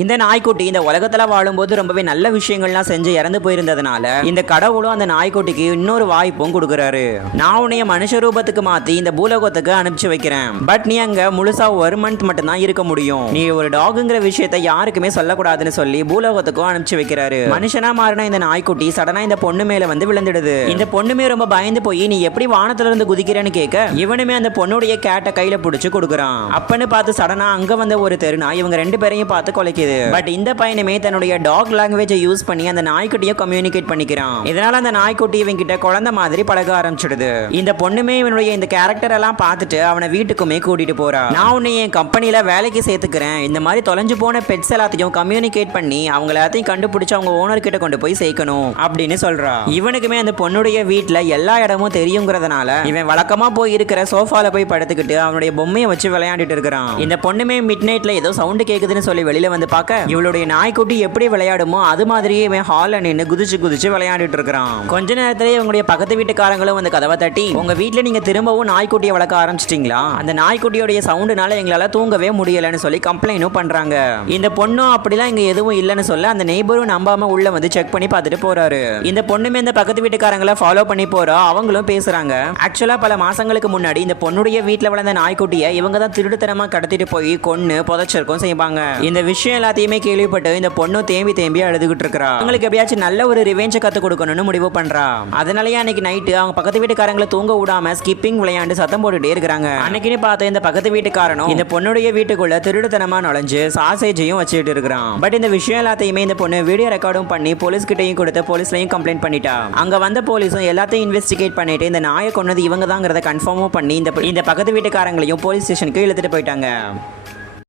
இந்த நாய்க்குட்டி இந்த உலகத்துல வாழும்போது ரொம்பவே நல்ல விஷயங்கள்லாம் செஞ்சு இறந்து போயிருந்ததுனால இந்த கடவுளும் அந்த நாய்க்குட்டிக்கு இன்னொரு வாய்ப்பும் கொடுக்குறாரு. நான் உன்னைய மனுஷ ரூபத்துக்கு மாத்தி இந்த பூலோகத்துக்கு அனுப்பிச்சு வைக்கிறேன். பட் நீ அங்க முழுசா 1 மந்த் மட்டும் தான் இருக்க முடியும். நீ ஒரு டாக்ங்கிற விஷயத்த யாருக்குமே சொல்லக்கூடாதுன்னு சொல்லி பூலோகத்துக்கும் அனுப்பிச்சு வைக்கிறாரு. மனுஷனா மாறின இந்த நாய்க்குட்டி சடனா இந்த பொண்ணு மேல வந்து விழுந்துடுது. இந்த பொண்ணுமே ரொம்ப பயந்து போய் நீ எப்படி வானத்துல இருந்து குதிக்கிறேன்னு கேட்க இவனுமே அந்த பொண்ணுடைய கேட்ட கையில பிடிச்சு கொடுக்குறான். அப்பன்னு பார்த்து சடனா அங்க வந்த ஒரு தெருனா இவங்க 2 பேரையும் பார்த்து கொலைக்குது. பட் இந்த பையனுமே தன்னுடைய டாக் லாங்குவேஜை யூஸ் பண்ணி அந்த நாய்க்குட்டியை கம்யூனிகேட் பண்ணிக்கிறான். இதனால அந்த நாய்க்குட்டி இவன் கிட்ட குழந்தை மாதிரி பழக ஆரம்பிச்சிடுது. இந்த பொண்ணுமே இவனுடைய இந்த கேரக்டர் எல்லாம் பார்த்துட்டு அவனை வீட்டுக்குமே கூட்டிட்டு போறா. நான் உன்னை என் கம்பெனில வேலைக்கு சேர்த்துக்கிறேன். இந்த மாதிரி தொலைஞ்சு போன பெட்ஸ் எல்லாத்தையும் கம்யூனிகேட் பண்ணி அவங்க எல்லாத்தையும் கண்டுபிடிச்சு அவங்க ஓனர் கிட்ட கொண்டு போய் சேர்க்கணும் அப்படின்னு சொல்றா. இவனுக்குமே அந்த பொண்ணுடைய வீட்டுல எல்லா இடமும் தெரியுங்கிறதுனால இவன் வழக்கமா போய் இருக்கிற சோஃபால போய் படுத்துக்கிட்டு அவனுடைய பொம்மையை வச்சு விளையாடிட்டு இருக்கிறான். இந்த பொண்ணுமே மிட் நைட்ல ஏதோ சவுண்ட் கேக்குதுன்னு சொல்லி வெளியில வந்து பார்க்க இவளுடைய நாய்க்குட்டி எப்படி விளையாடுமோ அது மாதிரியே இவன் ஹால்ல நின்று குதிச்சு குதிச்சு விளையாடிட்டு இருக்கிறான். கொஞ்ச நேரத்திலேயே இவங்களுடைய பக்கத்து வீட்டுக்காரங்களும் வந்து கதவை தட்டி உங்க வீட்டுல நீங்க திரும்பவும் நாய்க்குட்டியை வளர்க்க ஆரம்பிச்சிட்டீங்களா, அந்த நாய்க்குட்டியோடைய சவுண்டுனால எங்களால தூங்கவே முடியலன்னு சொல்லி கம்ப்ளைண்டும் பண்றாங்க. இந்த பொண்ணும் அப்படிலாம் இங்க எதுவும் இல்லைன்னு சொல்ல அந்த நெய்பரும் நம்பாம உள்ள வந்து செக் பண்ணி பார்த்துட்டு போறாரு. இந்த பொண்ணுமே இந்த பக்கத்து வீட்டுக்காரங்களை ஃபாலோ பண்ணி போறா. அவங்களும் பேசுறாங்க. ஆக்சுவலா பல மாசங்களுக்கு முன்னாடி இந்த பொண்ணுடைய வீட்டுல வளர்ந்த நாய்க்குட்டியை இவங்க தான் திருடுத்தனமா கடத்திட்டு போய் கொன்னு புதைச்சிருக்கும் செய்வாங்க. இந்த விஷயம் எல்லாத்தையுமே கேள்விப்பட்டு இந்த பொண்ணு தேம்பி தேம்பி அழுதுகிட்டு இருக்கா. அவங்களுக்கு எப்படியாச்சும் நல்ல ஒரு ரிவெஞ்சை கத்து கொடுக்கணும்னு முடிவு பண்றா. அதனாலயே அன்னைக்கு நைட்டு அவங்க பக்கத்து வீட்டுக்காரங்களை தூங்க விடாம ஸ்கிப்பிங் விளையாண்டு சத்தம் போட்டுட்டே இருக்காங்க. அன்னைக்குன்னு பார்த்து இந்த பக்கத்து வீட்டுக்காரனும் இந்த பொண்ணுடைய வீட்டுக்குள்ள திருடுத்தனமா நுழைஞ்சு சாசேஜையும் வச்சுட்டு இருக்கிறான். பட் இந்த விஷயம் எல்லாத்தையுமே இந்த பொண்ணு வீடியோ ரெக்கார்டும் பண்ணி போலீஸ் கிட்டையும் கொடுத்து போலீஸ்லயும் கம்ப்ளைண்ட் பண்ணிட்டா. அங்க வந்த போலீஸும் எல்லாத்தையும் இன்வெஸ்டிகேட் பண்ணிட்டு இந்த நாயை கொன்னது இவங்க தாங்கிறத கன்ஃபார்மும் பண்ணி இந்த பக்கத்து வீட்டுக்காரங்களையும் போலீஸ் ஸ்டேஷனுக்கு இழுத்துட்டு போயிட்டாங்க.